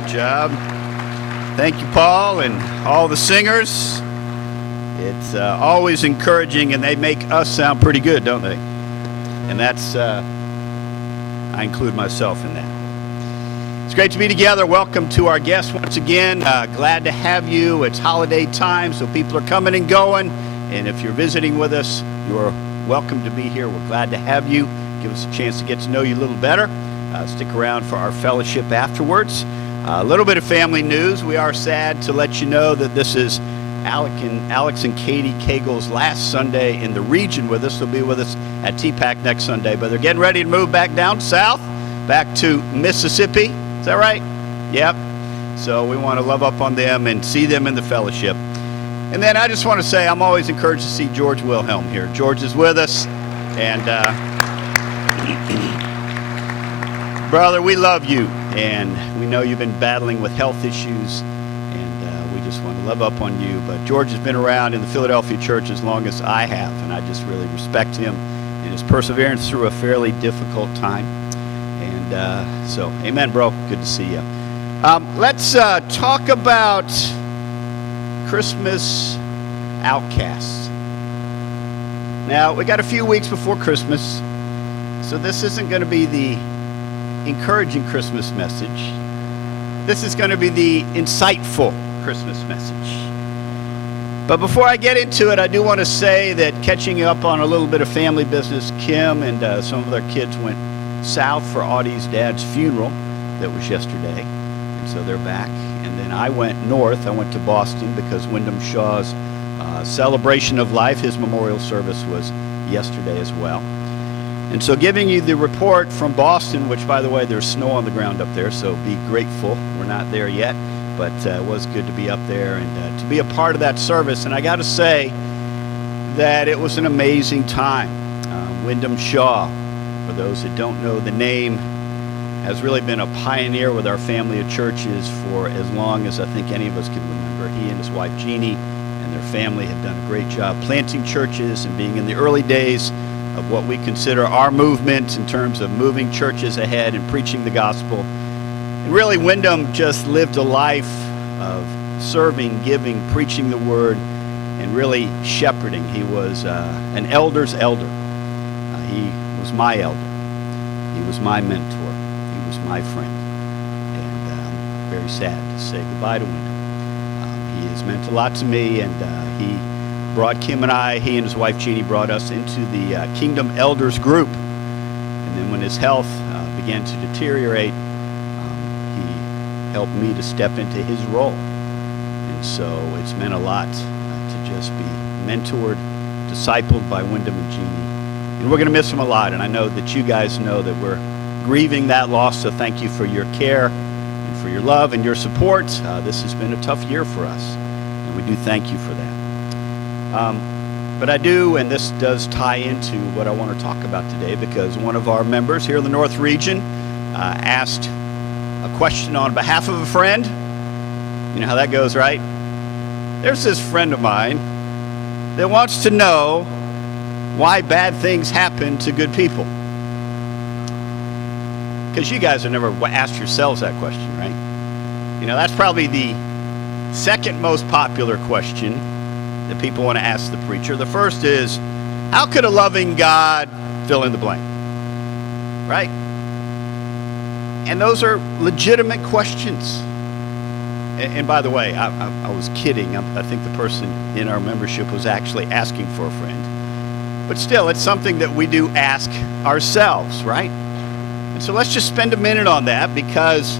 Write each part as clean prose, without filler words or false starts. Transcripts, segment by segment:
Good job. Thank you, Paul, and all the singers. It's always encouraging, and they make us sound pretty good, don't they? And that's, I include myself in that. It's great to be together. Welcome to our guests once again. Glad to have you. It's holiday time, so people are coming and going. And if you're visiting with us, you're welcome to be here. We're glad to have you. Give us a chance to get to know you a little better. Stick around for our fellowship afterwards. A little bit of family news. We are sad to let you know that this is Alex and Katie Cagle's last Sunday in the region with us. They'll be with us at TPAC next Sunday, but they're getting ready to move back down south, back to Mississippi. Is that right? Yep. So we want to love up on them and see them in the fellowship. And then I just want to say I'm always encouraged to see George Wilhelm here. George is with us, and brother, we love you, and we know you've been battling with health issues, and we just want to love up on you. But George has been around in the Philadelphia church as long as I have, and I just really respect him and his perseverance through a fairly difficult time. And so, amen, bro. Good to see you. Let's talk about Christmas Outcasts. Now, we got a few weeks before Christmas, so this isn't going to be the encouraging Christmas message. This is going to be the insightful Christmas message. But before I get into it, I do want to say that catching up on a little bit of family business, Kim and some of their kids went south for Audie's dad's funeral that was yesterday, and so they're back. And then I went north. I went to Boston because Wyndham Shaw's celebration of life, his memorial service, was yesterday as well. And so giving you the report from Boston, which, by the way, there's snow on the ground up there, so be grateful. We're not there yet, but it was good to be up there and to be a part of that service. And I got to say that it was an amazing time. Wyndham Shaw, for those that don't know the name, has really been a pioneer with our family of churches for as long as I think any of us can remember. He and his wife, Jeannie, and their family have done a great job planting churches and being in the early days of what we consider our movement in terms of moving churches ahead and preaching the gospel. And really, Wyndham just lived a life of serving, giving, preaching the word, and really shepherding. He was an elder's elder. He was my elder. He was my mentor. He was my friend. And I'm very sad to say goodbye to Wyndham. He has meant a lot to me, and he brought Kim and I, he and his wife Jeannie brought us into the Kingdom Elders group. And then when his health began to deteriorate, he helped me to step into his role. And so it's meant a lot to just be mentored, discipled by Wyndham and Jeannie. And we're going to miss him a lot. And I know that you guys know that we're grieving that loss. So thank you for your care and for your love and your support. This has been a tough year for us, and we do thank you for that. But I do, and this does tie into what I want to talk about today, because one of our members here in the North Region asked a question on behalf of a friend. You know how that goes, right? There's this friend of mine that wants to know why bad things happen to good people. Because you guys have never asked yourselves that question, right? You know, that's probably the second most popular question that people want to ask the preacher. The first is, how could a loving God fill in the blank? Right? And those are legitimate questions. And by the way, I was kidding. I think the person in our membership was actually asking for a friend. But still, it's something that we do ask ourselves, right? And so let's just spend a minute on that, because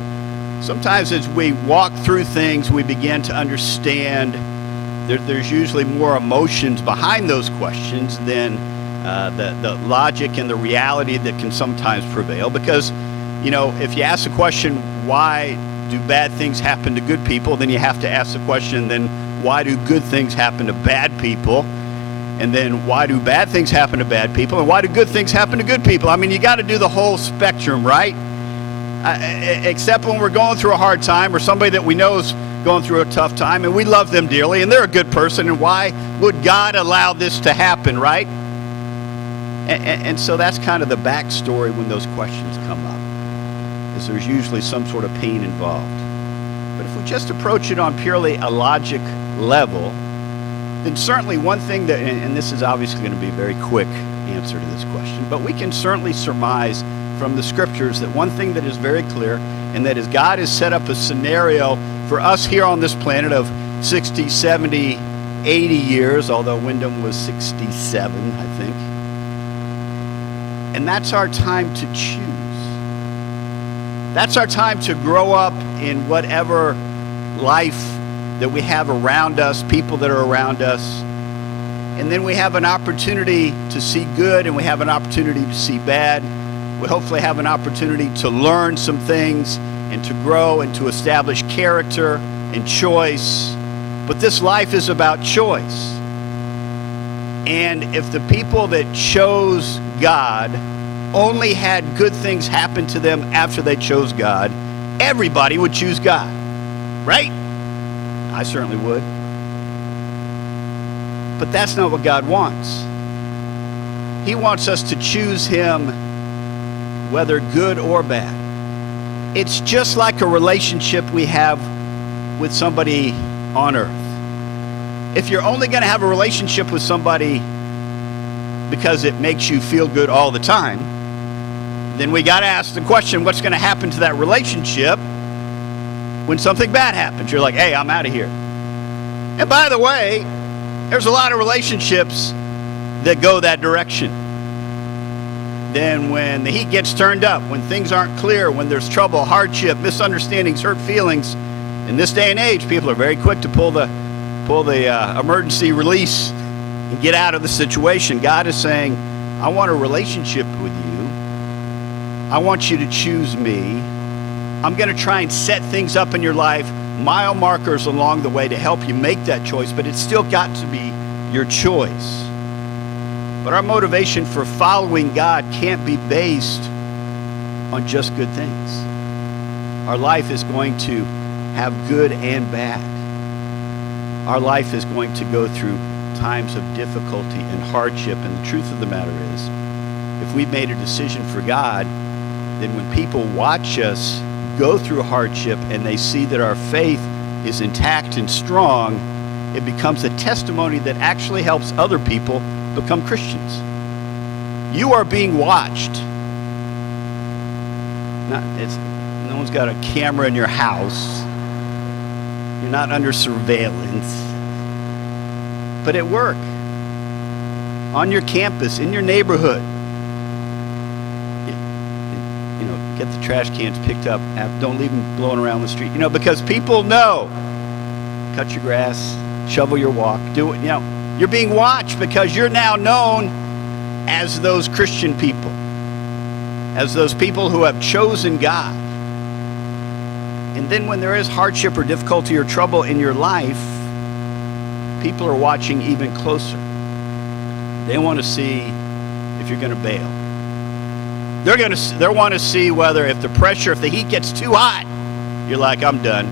sometimes as we walk through things, we begin to understand there's usually more emotions behind those questions than the logic and the reality that can sometimes prevail. Because, you know, if you ask the question, why do bad things happen to good people, then you have to ask the question, then why do good things happen to bad people? And then why do bad things happen to bad people? And why do good things happen to good people? I mean, you got to do the whole spectrum, right? Except when we're going through a hard time, or somebody that we know is going through a tough time, and we love them dearly, and they're a good person, and why would God allow this to happen, right? And so that's kind of the backstory when those questions come up, is there's usually some sort of pain involved. But if we just approach it on purely a logic level, then certainly one thing that, and this is obviously going to be a very quick answer to this question, but we can certainly surmise from the scriptures that one thing that is very clear, and that is God has set up a scenario for us here on this planet of 60, 70, 80 years, although Wyndham was 67, I think. And that's our time to choose. That's our time to grow up in whatever life that we have around us, people that are around us. And then we have an opportunity to see good, and we have an opportunity to see bad. We hopefully have an opportunity to learn some things and to grow and to establish character and choice. But this life is about choice. And if the people that chose God only had good things happen to them after they chose God, everybody would choose God, right? I certainly would. But that's not what God wants. He wants us to choose Him whether good or bad. It's just like a relationship we have with somebody on earth. If you're only going to have a relationship with somebody because it makes you feel good all the time, then we got to ask the question, what's going to happen to that relationship when something bad happens? You're like, hey, I'm out of here. And by the way, there's a lot of relationships that go that direction. Then when the heat gets turned up, when things aren't clear, when there's trouble, hardship, misunderstandings, hurt feelings, in this day and age, people are very quick to pull the emergency release and get out of the situation. God is saying, I want a relationship with you. I want you to choose me. I'm going to try and set things up in your life, mile markers along the way to help you make that choice, but it's still got to be your choice. But our motivation for following God can't be based on just good things. Our life is going to have good and bad. Our life is going to go through times of difficulty and hardship, and the truth of the matter is, if we've made a decision for God, then when people watch us go through hardship and they see that our faith is intact and strong, it becomes a testimony that actually helps other people become Christians. You are being watched. No one's got a camera in your house. You're not under surveillance. But at work, on your campus, in your neighborhood, get the trash cans picked up. Don't leave them blowing around the street. Because people know. Cut your grass, shovel your walk, do it. You're being watched because you're now known as those Christian people, as those people who have chosen God. And then when there is hardship or difficulty or trouble in your life, people are watching even closer. They want to see if you're going to bail. They want to see whether if the heat gets too hot, you're like, I'm done.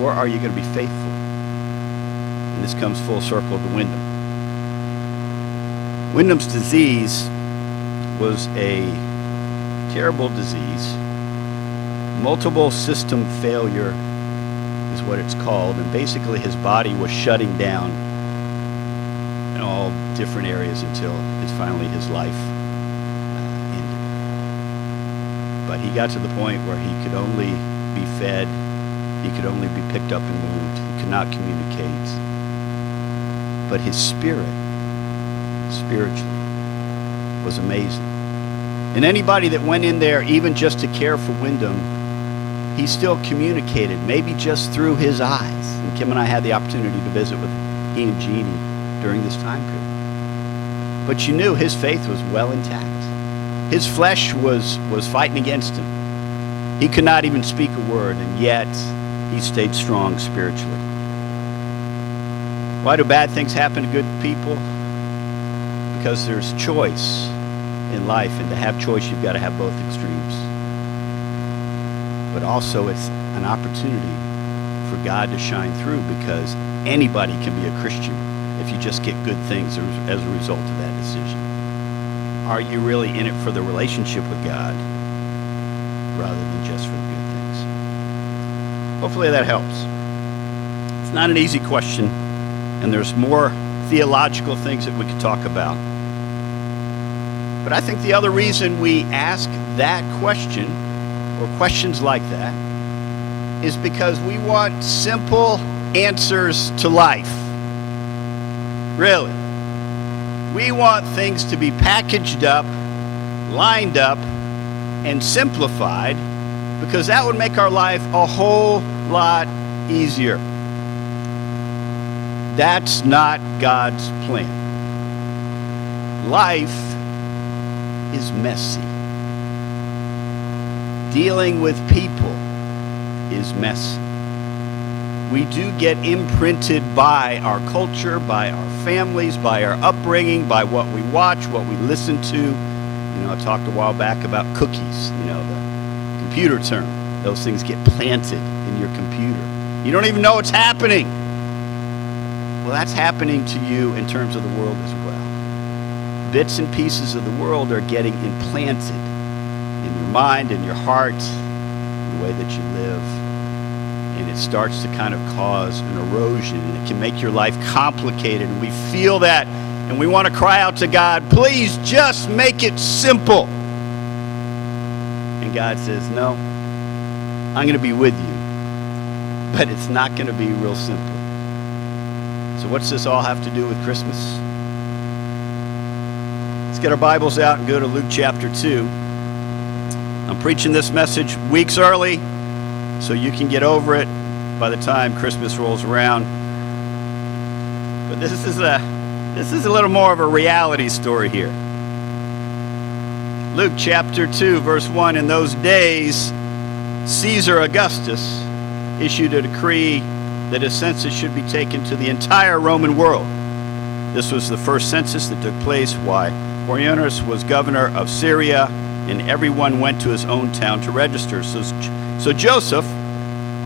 Or are you going to be faithful? And this comes full circle to Wyndham. Wyndham's disease was a terrible disease. Multiple system failure is what it's called. And basically his body was shutting down in all different areas until finally his life ended. But he got to the point where he could only be fed. He could only be picked up and moved. He could not communicate. But his spiritually, was amazing. And anybody that went in there, even just to care for Wyndham, he still communicated, maybe just through his eyes. And Kim and I had the opportunity to visit with he and Jeannie during this time period. But you knew his faith was well intact. His flesh was fighting against him. He could not even speak a word, and yet he stayed strong spiritually. Why do bad things happen to good people? Because there's choice in life, and to have choice, you've got to have both extremes. But also, it's an opportunity for God to shine through, because anybody can be a Christian if you just get good things as a result of that decision. Are you really in it for the relationship with God rather than just for the good things? Hopefully that helps. It's not an easy question, and there's more theological things that we could talk about. But I think the other reason we ask that question, or questions like that, is because we want simple answers to life. Really. We want things to be packaged up, lined up, and simplified, because that would make our life a whole lot easier. That's not God's plan. Life is messy. Dealing with people is messy. We do get imprinted by our culture, by our families, by our upbringing, by what we watch, what we listen to. You know, I talked a while back about cookies, you know, the computer term. Those things get planted in your computer. You don't even know what's happening. Well, that's happening to you in terms of the world as well. Bits and pieces of the world are getting implanted in your mind, in your heart, in the way that you live. And it starts to kind of cause an erosion, and it can make your life complicated. And we feel that, and we want to cry out to God, please just make it simple. And God says, no, I'm going to be with you, but it's not going to be real simple. So what's this all have to do with Christmas? Let's get our Bibles out and go to Luke chapter 2. I'm preaching this message weeks early, so you can get over it by the time Christmas rolls around. But this is a little more of a reality story here. Luke chapter 2, verse 1, in those days, Caesar Augustus issued a decree that a census should be taken to the entire Roman world. This was the first census that took place while Quirinius was governor of Syria, and everyone went to his own town to register. So Joseph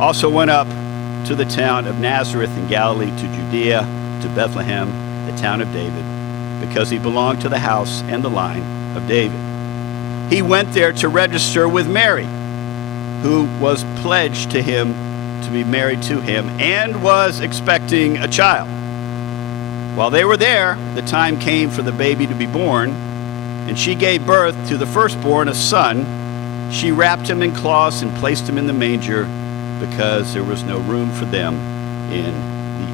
also went up to the town of Nazareth in Galilee, to Judea, to Bethlehem, the town of David, because he belonged to the house and the line of David. He went there to register with Mary, who was pledged to him to be married to him and was expecting a child. While they were there, the time came for the baby to be born, and she gave birth to the firstborn, a son. She wrapped him in cloths and placed him in the manger because there was no room for them in the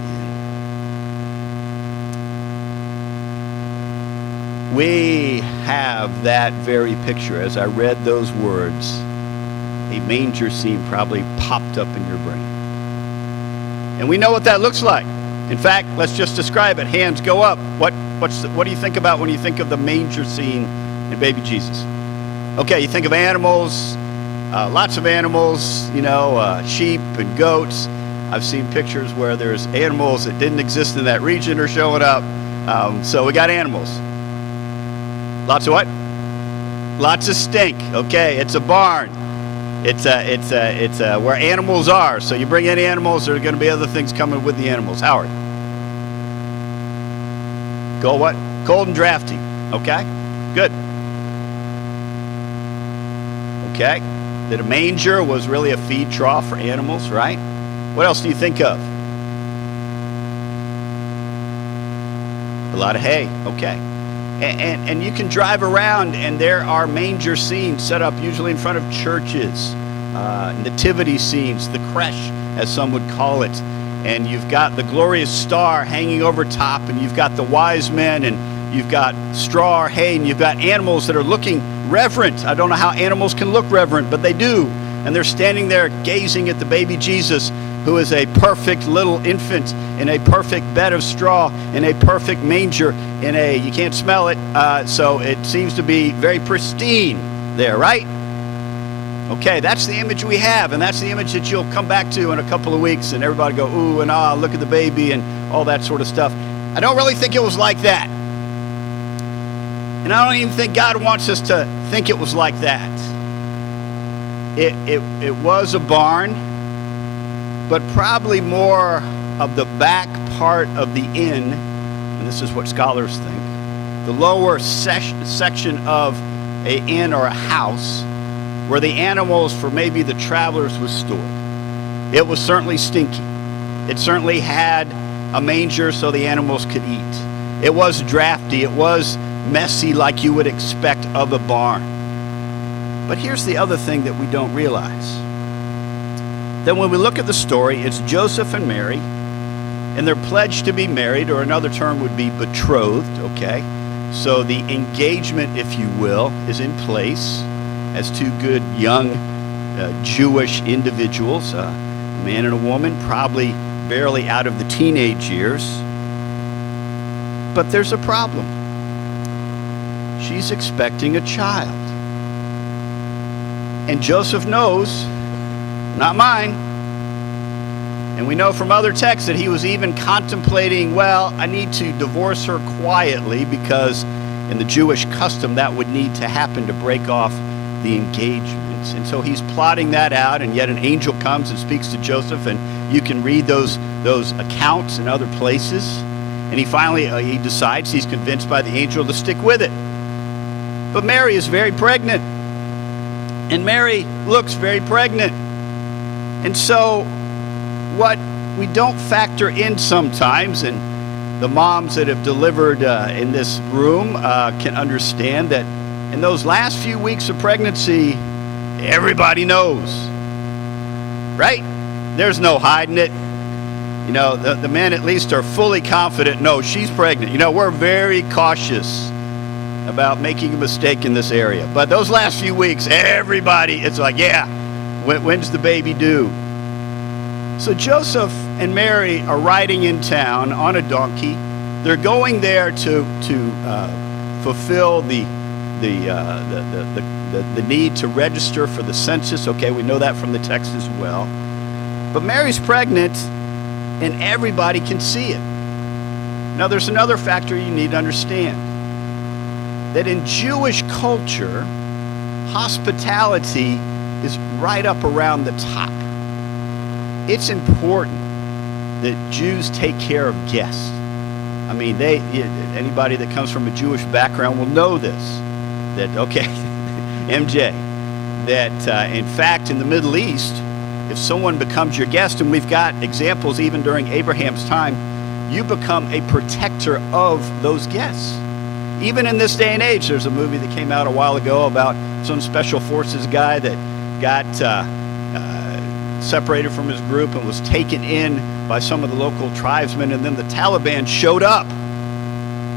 inn. We have that very picture. As I read those words, a manger scene probably popped up in your brain. And we know what that looks like. In fact, let's just describe it. Hands go up. What do you think about when you think of the manger scene in baby Jesus? Okay, you think of animals, lots of animals, you know, sheep and goats. I've seen pictures where there's animals that didn't exist in that region are showing up. So we got animals. Lots of what? Lots of stink. Okay, it's a barn. It's where animals are. So you bring in animals, there are going to be other things coming with the animals. Howard. Go what? Cold and drafty. Okay, good. Okay, that a manger was really a feed trough for animals, right? What else do you think of? A lot of hay. Okay. And you can drive around, and there are manger scenes set up usually in front of churches, nativity scenes, the creche, as some would call it. And you've got the glorious star hanging over top, and you've got the wise men, and you've got straw or hay, and you've got animals that are looking reverent. I don't know how animals can look reverent, but they do. And they're standing there gazing at the baby Jesus, who is a perfect little infant in a perfect bed of straw, in a perfect manger, you can't smell it, so it seems to be very pristine there, right? Okay, that's the image we have, and that's the image that you'll come back to in a couple of weeks, and everybody go, ooh and ah, look at the baby, and all that sort of stuff. I don't really think it was like that. And I don't even think God wants us to think it was like that. It was a barn, but probably more of the back part of the inn, and this is what scholars think, the lower section of an inn or a house where the animals for maybe the travelers was stored. It was certainly stinky. It certainly had a manger so the animals could eat. It was drafty. It was messy like you would expect of a barn. But here's the other thing that we don't realize. That when we look at the story, it's Joseph and Mary, and they're pledged to be married, or another term would be betrothed, okay? So the engagement, if you will, is in place as two good young Jewish individuals, a man and a woman, probably barely out of the teenage years. But there's a problem. She's expecting a child. And Joseph knows, not mine. And we know from other texts that he was even contemplating, well, I need to divorce her quietly, because in the Jewish custom that would need to happen to break off the engagement. And so he's plotting that out, and yet an angel comes and speaks to Joseph, and you can read those accounts in other places. And he finally he decides, he's convinced by the angel to stick with it. But Mary is very pregnant, and Mary looks very pregnant. And so what we don't factor in sometimes, and the moms that have delivered in this room can understand that in those last few weeks of pregnancy, everybody knows, right? There's no hiding it. You know, the men at least are fully confident, no, she's pregnant. You know, we're very cautious about making a mistake in this area. But those last few weeks, everybody, it's like, yeah, when's the baby due? So Joseph and Mary are riding in town on a donkey. They're going there to fulfill the need to register for the census. Okay, we know that from the text as well. But Mary's pregnant, and everybody can see it. Now, there's another factor you need to understand. That in Jewish culture, hospitality is right up around the top. It's important that Jews take care of guests. I mean, anybody that comes from a Jewish background will know this. That, okay, MJ, that in fact in the Middle East, if someone becomes your guest, and we've got examples even during Abraham's time, you become a protector of those guests. Even in this day and age, there's a movie that came out a while ago about some special forces guy that got separated from his group and was taken in by some of the local tribesmen, and then the Taliban showed up.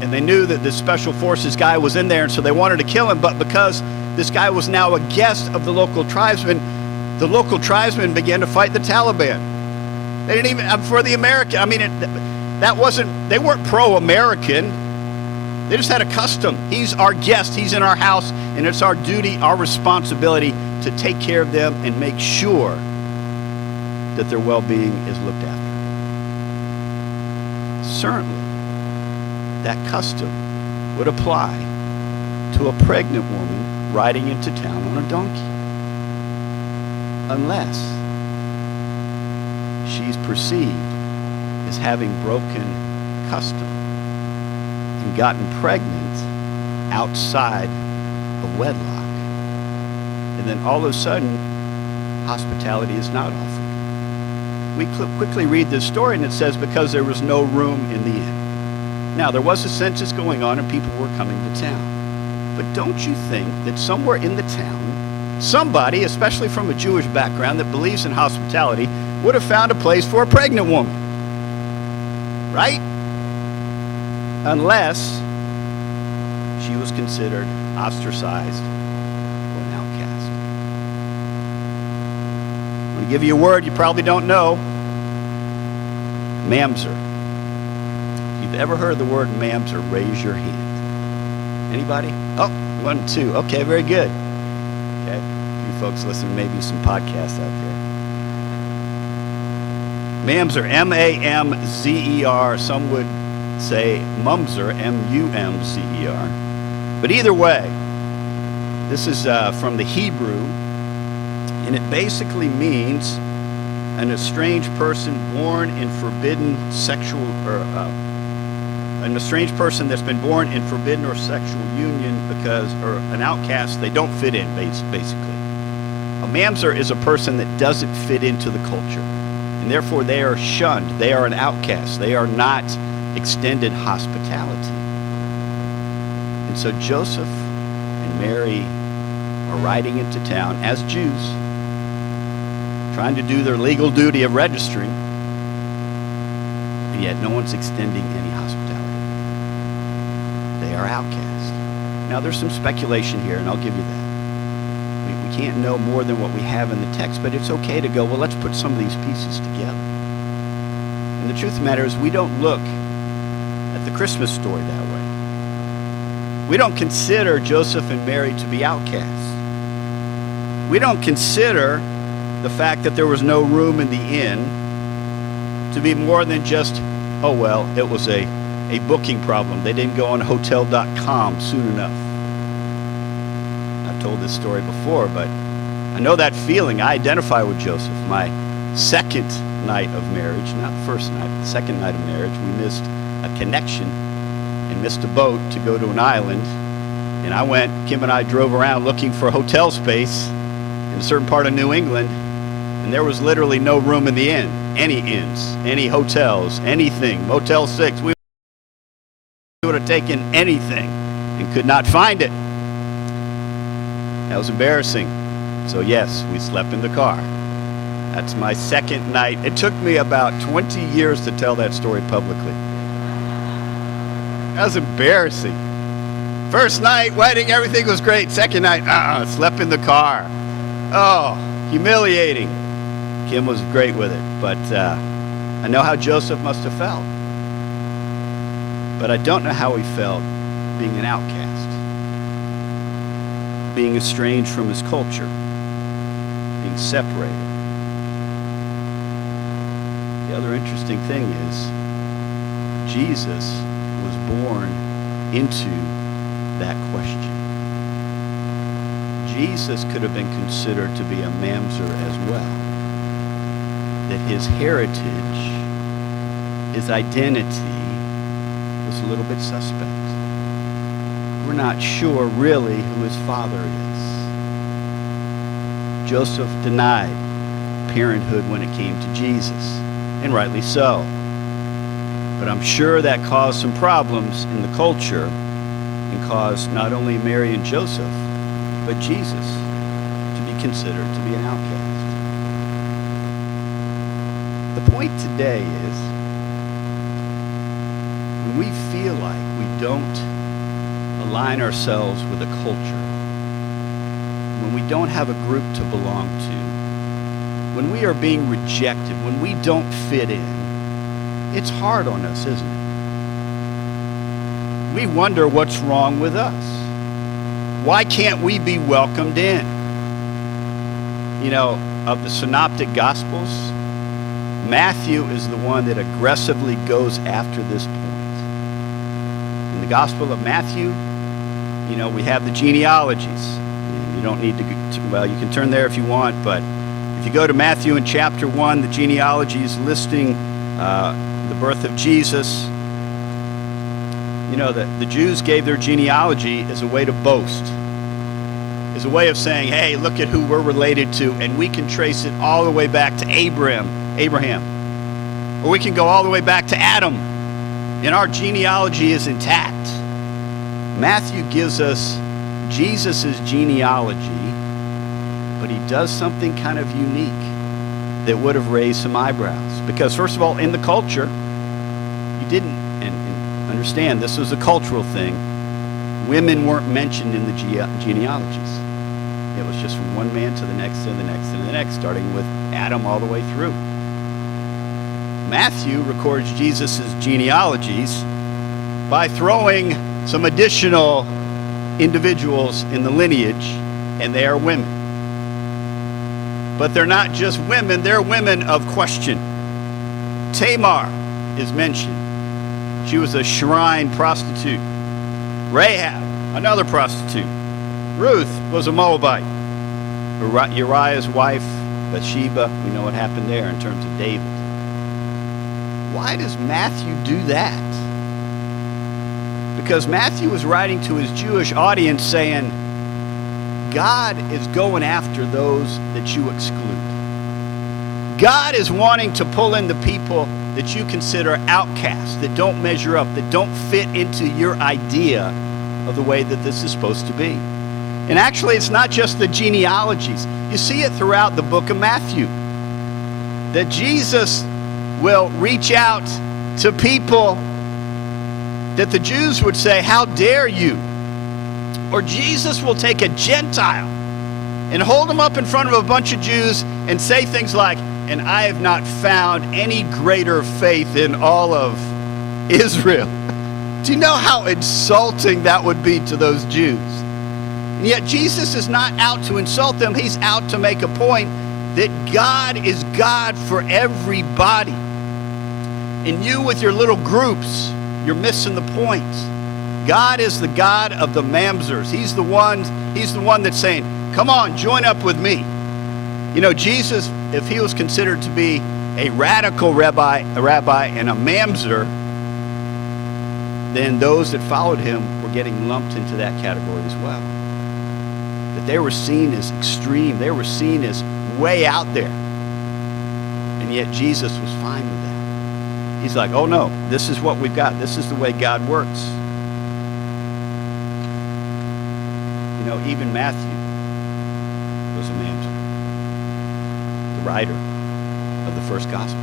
And they knew that this special forces guy was in there, and so they wanted to kill him. But because this guy was now a guest of the local tribesmen began to fight the Taliban. They didn't even, for the American, I mean, they weren't pro-American. They just had a custom. He's our guest, he's in our house, and it's our duty, our responsibility to take care of them and make sure that their well-being is looked after. Certainly, that custom would apply to a pregnant woman riding into town on a donkey, unless she's perceived as having broken custom and gotten pregnant outside of wedlock. And then all of a sudden, hospitality is not offered. We quickly read this story, and it says, because there was no room in the inn. Now, there was a census going on, and people were coming to town. But don't you think that somewhere in the town, somebody, especially from a Jewish background that believes in hospitality, would have found a place for a pregnant woman? Right? Unless she was considered ostracized or an outcast. I'm going to give you a word you probably don't know. Mamzer. If you've ever heard the word mamzer, raise your hand. Anybody? Oh, 1, 2. Okay, very good. Okay, a few folks listen, maybe some podcasts out there. Mamzer, M-A-M-Z-E-R. Some would say mumzer, M-U-M-Z-E-R. But either way, this is from the Hebrew, and it basically means an estranged person born in forbidden sexual, or an estranged person that's been born in forbidden or sexual union because, or an outcast, they don't fit in, basically. A mamzer is a person that doesn't fit into the culture. and therefore they are shunned. They are an outcast. They are not extended hospitality. And so Joseph and Mary are riding into town as Jews, trying to do their legal duty of registering, and yet no one's extending any hospitality. They are outcasts. Now there's some speculation here, and I'll give you that. We can't know more than what we have in the text, but it's okay to go, well, let's put some of these pieces together. And the truth of the matter is, we don't look at the Christmas story that way. We don't consider Joseph and Mary to be outcasts. We don't consider the fact that there was no room in the inn to be more than just, oh, well, it was a booking problem. They didn't go on hotel.com soon enough. I've told this story before, but I know that feeling. I identify with Joseph. My second night of marriage, not the first night, the second night of marriage, we missed a connection and missed a boat to go to an island. And I went, Kim and I drove around looking for hotel space in a certain part of New England, and there was literally no room in the inn. Any inns, any hotels, anything, Motel 6. We would have taken anything and could not find it. That was embarrassing. So yes, we slept in the car. That's my second night. It took me about 20 years to tell that story publicly. That was embarrassing. First night, wedding, everything was great. Second night, slept in the car. Oh, humiliating. Kim was great with it, but I know how Joseph must have felt. But I don't know how he felt being an outcast, being estranged from his culture, being separated. The other interesting thing is Jesus was born into that question. Jesus could have been considered to be a mamzer as well. That his heritage, his identity, was a little bit suspect. We're not sure really who his father is. Joseph denied parenthood when it came to Jesus, and rightly so. But I'm sure that caused some problems in the culture and caused not only Mary and Joseph, but Jesus to be considered to be an outcast. The point today is, when we feel like we don't align ourselves with a culture, when we don't have a group to belong to, when we are being rejected, when we don't fit in, it's hard on us, isn't it? We wonder what's wrong with us. Why can't we be welcomed in? You know, of the synoptic gospels, Matthew is the one that aggressively goes after this point. In the Gospel of Matthew, you know, we have the genealogies. You don't need to, well, you can turn there if you want, but if you go to Matthew in chapter 1, the genealogy is listing the birth of Jesus. You know, the Jews gave their genealogy as a way to boast, as a way of saying, hey, look at who we're related to, and we can trace it all the way back to Abraham, or we can go all the way back to Adam, and our genealogy is intact. Matthew gives us Jesus' genealogy, but he does something kind of unique that would have raised some eyebrows. Because first of all, in the culture, you didn't, and understand this was a cultural thing, women weren't mentioned in the genealogies. It was just from one man to the next, to the next, and the next, starting with Adam all the way through. Matthew records Jesus' genealogies by throwing some additional individuals in the lineage, and they are women. But they're not just women, they're women of question. Tamar is mentioned. She was a shrine prostitute. Rahab, another prostitute. Ruth was a Moabite. Uriah's wife, Bathsheba, we know what happened there in terms of David. Why does Matthew do that? Because Matthew was writing to his Jewish audience saying, God is going after those that you exclude. God is wanting to pull in the people that you consider outcasts, that don't measure up, that don't fit into your idea of the way that this is supposed to be. And actually, it's not just the genealogies. You see it throughout the book of Matthew, that Jesus will reach out to people that the Jews would say, "How dare you?" Or Jesus will take a Gentile and hold him up in front of a bunch of Jews and say things like, "And I have not found any greater faith in all of Israel." Do you know how insulting that would be to those Jews? And yet Jesus is not out to insult them. He's out to make a point that God is God for everybody. And you with your little groups, you're missing the point. God is the God of the mamzers. He's the one that's saying, "Come on, join up with me." You know, Jesus, if he was considered to be a radical rabbi and a mamzer, then those that followed him were getting lumped into that category as well. That they were seen as extreme. They were seen as way out there. And yet Jesus was fine with that. He's like, "Oh no, this is what we've got. This is the way God works." You know, even Matthew was a mamzer, the writer of the first gospel.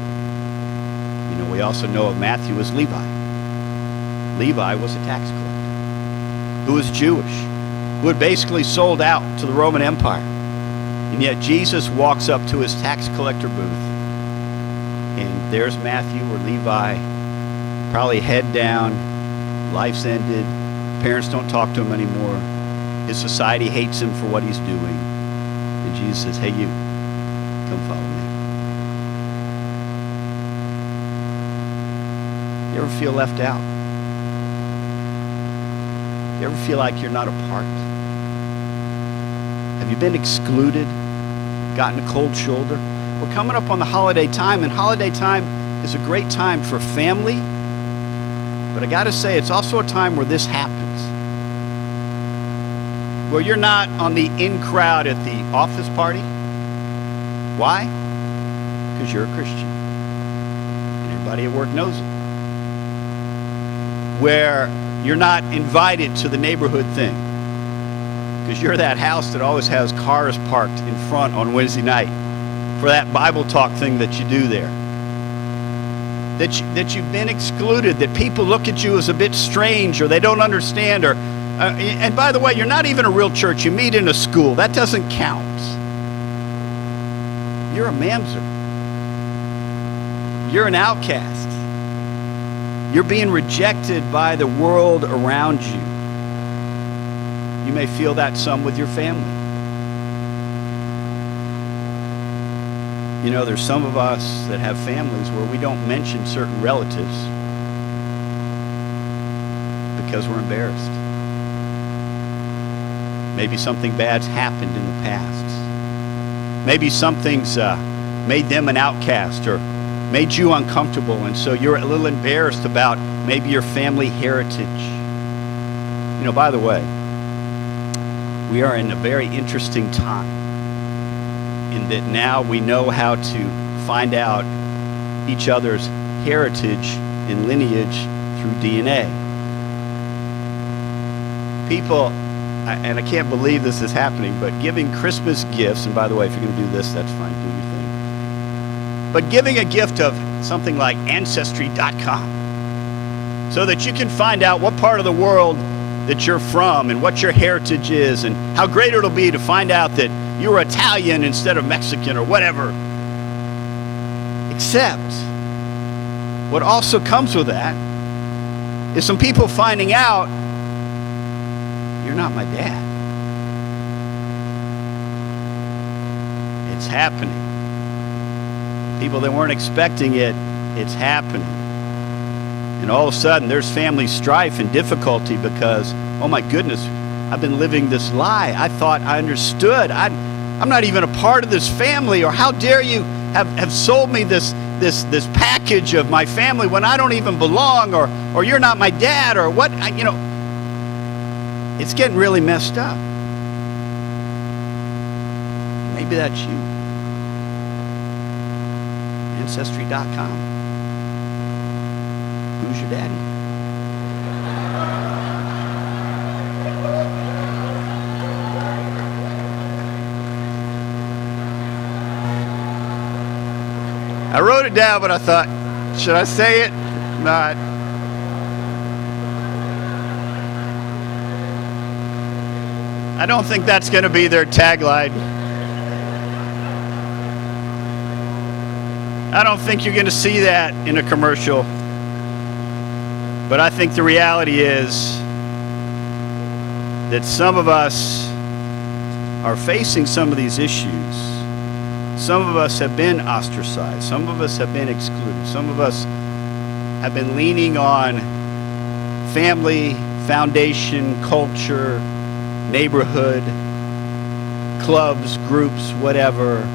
You know, we also know of Matthew as Levi. Levi was a tax collector who was Jewish, who had basically sold out to the Roman Empire. And yet Jesus walks up to his tax collector booth, and there's Matthew or Levi, probably head down, life's ended, parents don't talk to him anymore, his society hates him for what he's doing. And Jesus says, "Hey, you, come follow me." You ever feel left out? You ever feel like you're not a part? Have you been excluded? Gotten a cold shoulder? We're coming up on the holiday time, and holiday time is a great time for family. But I got to say, it's also a time where this happens. Where you're not on the in crowd at the office party. Why? Because you're a Christian. And everybody at work knows it. Where you're not invited to the neighborhood thing. Because you're that house that always has cars parked in front on Wednesday night for that Bible talk thing that you do there. That you've been excluded, that people look at you as a bit strange or they don't understand. And by the way, you're not even a real church. You meet in a school. That doesn't count. You're a mamzer. You're an outcast. You're being rejected by the world around you. You may feel that some with your family. You know, there's some of us that have families where we don't mention certain relatives because we're embarrassed. Maybe something bad's happened in the past. Maybe something's made them an outcast or made you uncomfortable, and so you're a little embarrassed about maybe your family heritage. You know, by the way, we are in a very interesting time in that now we know how to find out each other's heritage and lineage through DNA. People, and I can't believe this is happening, but giving Christmas gifts, and by the way, if you're going to do this, that's fine, do your thing. But giving a gift of something like Ancestry.com so that you can find out what part of the world that you're from and what your heritage is and how great it'll be to find out that you're Italian instead of Mexican or whatever. Except what also comes with that is some people finding out you're not my dad. It's happening. People that weren't expecting it, it's happening. And all of a sudden, there's family strife and difficulty because, oh my goodness, I've been living this lie. I thought I understood. I'm not even a part of this family. Or how dare you have sold me this package of my family when I don't even belong, or you're not my dad, or what, it's getting really messed up. Maybe that's you. Ancestry.com. Who's your daddy? I wrote it down, but I thought, should I say it? Not. I don't think that's going to be their tagline. I don't think you're going to see that in a commercial. But I think the reality is that some of us are facing some of these issues. Some of us have been ostracized. Some of us have been excluded. Some of us have been leaning on family, foundation, culture, neighborhood, clubs, groups, whatever.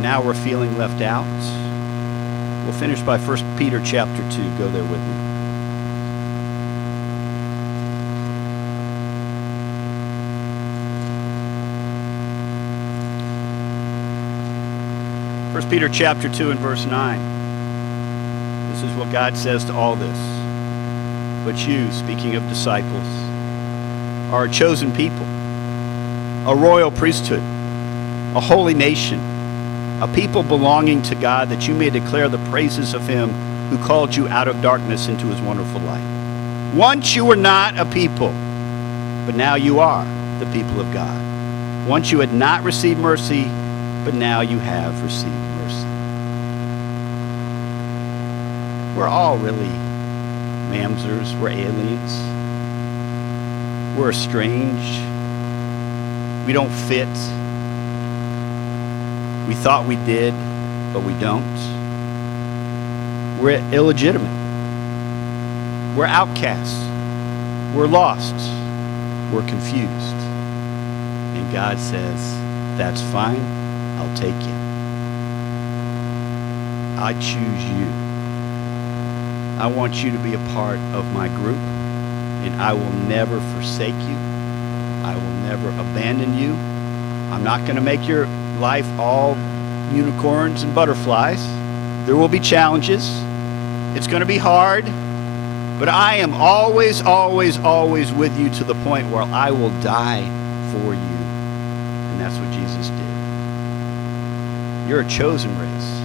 Now we're feeling left out. We'll finish by 1 Peter chapter 2. Go there with me. 1 Peter chapter 2 and verse 9. This is what God says to all this. But you, speaking of disciples, are a chosen people, a royal priesthood, a holy nation, a people belonging to God, that you may declare the praises of him who called you out of darkness into his wonderful light. Once you were not a people, but now you are the people of God. Once you had not received mercy, but now you have received mercy. We're all really mamzers. We're aliens. We're estranged. We don't fit. We thought we did, but we don't. We're illegitimate. We're outcasts. We're lost. We're confused. And God says, that's fine. I'll take you. I choose you. I want you to be a part of my group, and I will never forsake you. I will never abandon you. I'm not going to make your life all unicorns and butterflies. There will be challenges. It's going to be hard, but I am always, always, always with you to the point where I will die for you. And that's what Jesus did. You're a chosen race,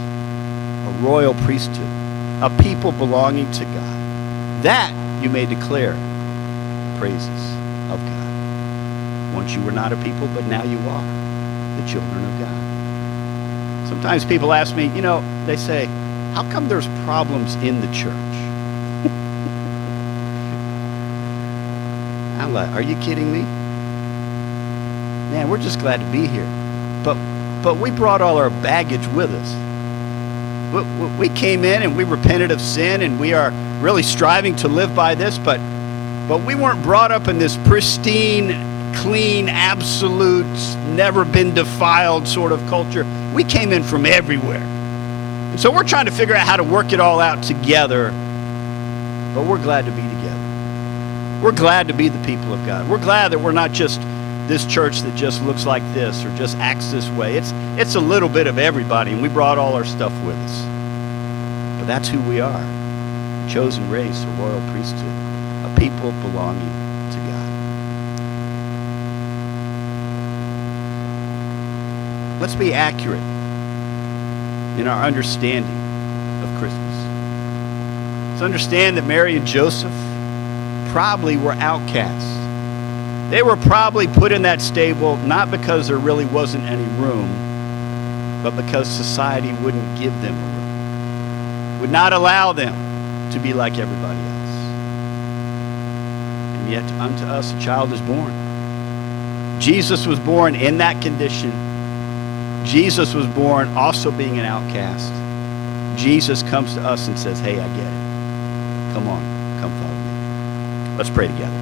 a royal priesthood, a people belonging to God, that you may declare praises of God. Once you were not a people, but now you are the children of God. Sometimes people ask me, they say, how come there's problems in the church? I'm like, are you kidding me? Man, we're just glad to be here. But we brought all our baggage with us. We came in and we repented of sin, and we are really striving to live by this, but we weren't brought up in this pristine, clean, absolute, never been defiled sort of culture. We came in from everywhere. And so we're trying to figure out how to work it all out together, but we're glad to be together. We're glad to be the people of God. We're glad that we're not just this church that just looks like this or just acts this way. It's a little bit of everybody, and we brought all our stuff with us. But that's who we are. A chosen race, a royal priesthood, a people belonging to God. Let's be accurate in our understanding of Christmas. Let's understand that Mary and Joseph probably were outcasts. They were probably put in that stable not because there really wasn't any room, but because society wouldn't give them a room, would not allow them to be like everybody else. And yet unto us a child is born. Jesus was born in that condition. Jesus was born also being an outcast. Jesus comes to us and says, hey, I get it. Come on, come follow me. Let's pray together.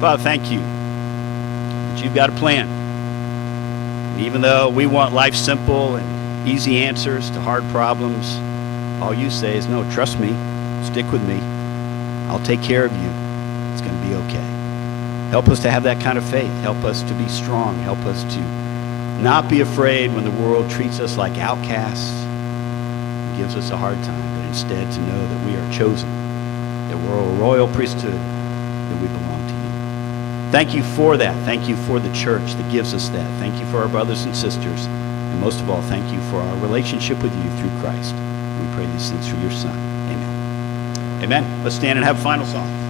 Father, thank you that you've got a plan. And even though we want life simple and easy answers to hard problems, all you say is, no, trust me, stick with me. I'll take care of you. It's going to be okay. Help us to have that kind of faith. Help us to be strong. Help us to Not be afraid when the world treats us like outcasts and gives us a hard time, but instead to know that we are chosen, that we're a royal priesthood, that we belong to you. Thank you for that. Thank you for the church that gives us that. Thank you for our brothers and sisters. And most of all, thank you for our relationship with you through Christ. We pray these things through your Son. Amen. Amen. Let's stand and have a final song.